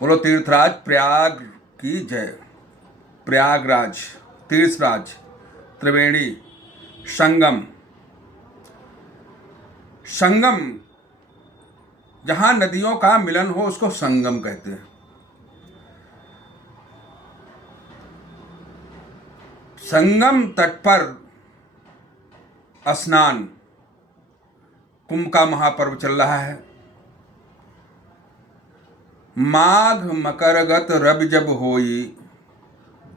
बोलो तीर्थराज प्रयाग की जय। प्रयागराज, तीर्थराज, त्रिवेणी, संगम। संगम, जहां नदियों का मिलन हो उसको संगम कहते हैं। संगम तट पर स्नान, कुंभ का महापर्व चल रहा है। माघ मकरगत रवि जब होई,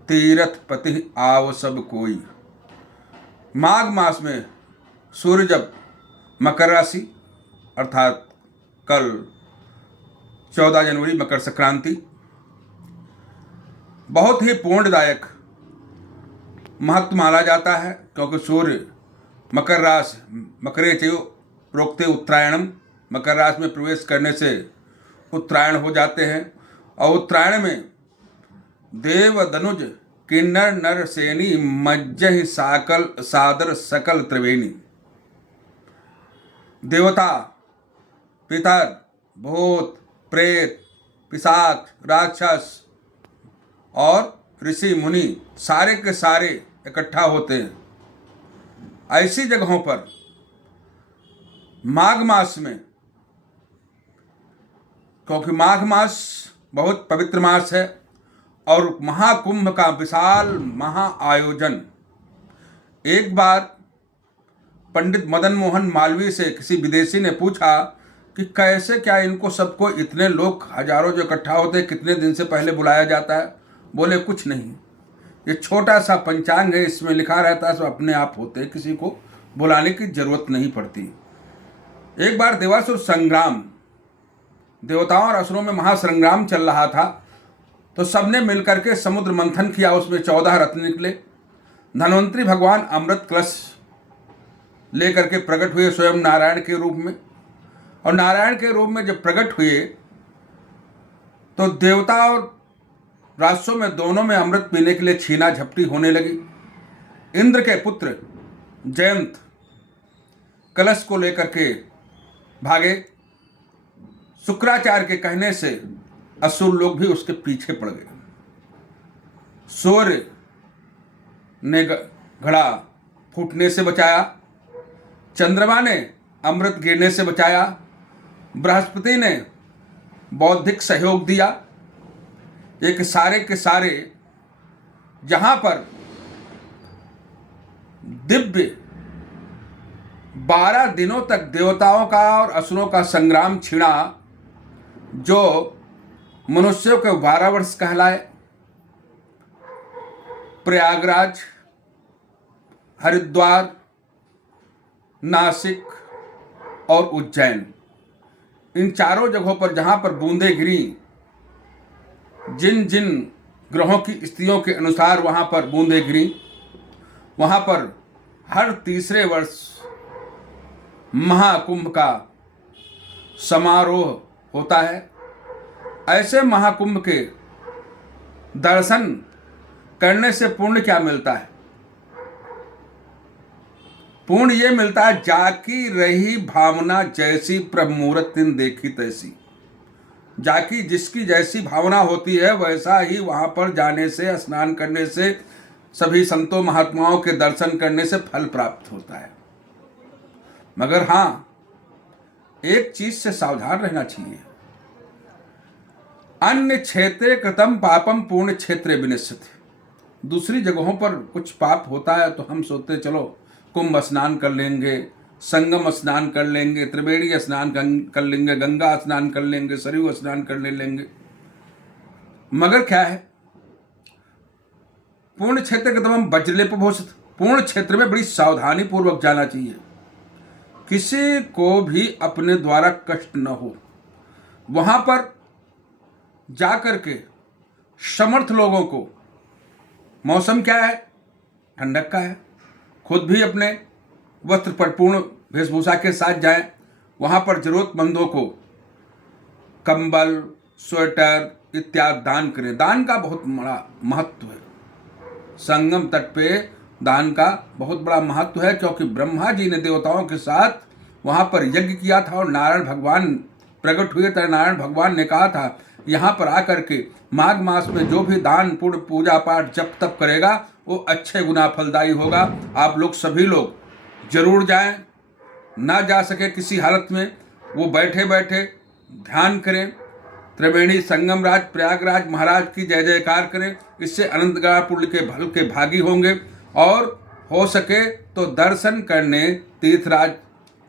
तीरथ पति आव सब कोई। माघ मास में सूर्य जब मकर राशि अर्थात कल 14 जनवरी मकर संक्रांति, बहुत ही पुण्यदायक महत्व माना जाता है, क्योंकि सूर्य मकर राशि मकरे चयो प्रोक्ते उत्तरायणम, मकर राशि में प्रवेश करने से उत्तरायण हो जाते हैं। और उत्तरायण में देव दनुज किन्नर नर सेनी मज्जहि साकल सादर सकल त्रिवेणी। देवता, पितर, भूत, प्रेत, पिशाच, राक्षस और ऋषि मुनि सारे के सारे इकट्ठा होते हैं। ऐसी जगहों पर माघ मास में, क्योंकि माघ मास बहुत पवित्र मास है और महाकुंभ का विशाल महाआयोजन। एक बार पंडित मदन मोहन मालवीय से किसी विदेशी ने पूछा कि कैसे क्या इनको सबको, इतने लोग हजारों जो इकट्ठा होते हैं, कितने दिन से पहले बुलाया जाता है? बोले कुछ नहीं, ये छोटा सा पंचांग है, इसमें लिखा रहता है, सब अपने आप होते हैं, किसी को बुलाने की जरूरत नहीं पड़ती। एक बार देवासुर संग्राम, देवताओं और असुरों में महासंग्राम चल रहा था, तो सबने मिलकर के समुद्र मंथन किया, उसमें 14 रत्न निकले। धन्वंतरी भगवान अमृत कलश लेकर के प्रकट हुए स्वयं नारायण के रूप में, और नारायण के रूप में जब प्रकट हुए तो देवता और राक्षसों में दोनों में अमृत पीने के लिए छीना झपटी होने लगी। इंद्र के पुत्र जयंत कलश को लेकर के भागे। शुक्राचार्य के कहने से असुर लोग भी उसके पीछे पड़ गए। सूर्य ने घड़ा फूटने से बचाया, चंद्रमा ने अमृत गिरने से बचाया, बृहस्पति ने बौद्धिक सहयोग दिया। एक सारे के सारे जहां पर दिव्य 12 दिनों तक देवताओं का और असुरों का संग्राम छिड़ा, जो मनुष्यों के 12 वर्ष कहलाए। प्रयागराज, हरिद्वार, नासिक और उज्जैन, इन चारों जगहों पर जहां पर बूंदें गिरी, जिन जिन ग्रहों की स्थितियों के अनुसार वहां पर बूंदें गिरी, वहां पर हर तीसरे वर्ष महाकुंभ का समारोह होता है। ऐसे महाकुंभ के दर्शन करने से पुण्य क्या मिलता है? पुण्य ये मिलता है, जाकी रही भावना जैसी प्रभु मूरत तिन देखी तैसी। जाकी जिसकी जैसी भावना होती है, वैसा ही वहां पर जाने से, स्नान करने से, सभी संतों महात्माओं के दर्शन करने से फल प्राप्त होता है। मगर हाँ, एक चीज से सावधान रहना चाहिए। अन्य क्षेत्रे कृतम पापम पूर्ण क्षेत्रे विनश्यति। दूसरी जगहों पर कुछ पाप होता है तो हम सोचते चलो कुंभ स्नान कर लेंगे, संगम स्नान कर लेंगे, त्रिवेणी स्नान कर लेंगे, गंगा स्नान कर लेंगे, सरयू स्नान कर लेंगे। मगर क्या है, पूर्ण क्षेत्र कृतम वज्रलेपभूषित, पूर्ण क्षेत्र में बड़ी सावधानी पूर्वक जाना चाहिए, किसी को भी अपने द्वारा कष्ट न हो। वहां पर जाकर के समर्थ लोगों को, मौसम क्या है, ठंडक का है, खुद भी अपने वस्त्र परिपूर्ण वेशभूषा के साथ जाएं। वहां पर जरूरतमंदों को कंबल, स्वेटर इत्यादि दान करें। दान का बहुत बड़ा महत्व है। संगम तट पे दान का बहुत बड़ा महत्व है, क्योंकि ब्रह्मा जी ने देवताओं के साथ वहां पर यज्ञ किया था और नारायण भगवान प्रकट हुए थे। नारायण भगवान ने कहा था यहाँ पर आकर के माघ मास में जो भी दान पुण्य पूजा पाठ जप तप करेगा वो अच्छे गुना फलदायी होगा। आप लोग सभी लोग जरूर जाएं। ना जा सके किसी हालत में वो बैठे बैठे ध्यान करें, त्रिवेणी संगम राज प्रयागराज महाराज की जय जयकार करें। इससे अनंतगढ़ पुण्य के भल के भागी होंगे। और हो सके तो दर्शन करने तीर्थराज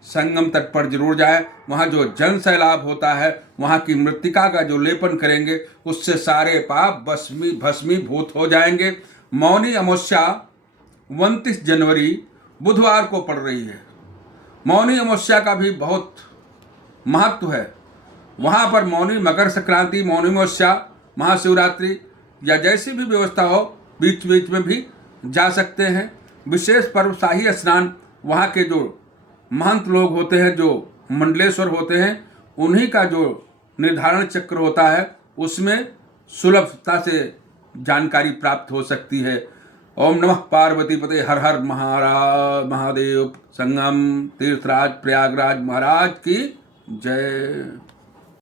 संगम तट पर जरूर जाएं। वहाँ जो जल सैलाब होता है, वहाँ की मृत्तिका का जो लेपन करेंगे उससे सारे पाप भस्मीभूत हो जाएंगे। मौनी अमावस्या 29 जनवरी बुधवार को पड़ रही है। मौनी अमावस्या का भी बहुत महत्व है। वहाँ पर मौनी मकर संक्रांति, मौनी अमावस्या, महाशिवरात्रि या जैसी भी व्यवस्था हो बीच बीच में भी जा सकते हैं। विशेष पर्व शाही स्नान वहाँ के जो महंत लोग होते हैं, जो मंडलेश्वर होते हैं, उन्हीं का जो निर्धारण चक्र होता है उसमें सुलभता से जानकारी प्राप्त हो सकती है। ओम नमः पार्वती पते हर हर महादेव। संगम तीर्थराज प्रयागराज महाराज की जय।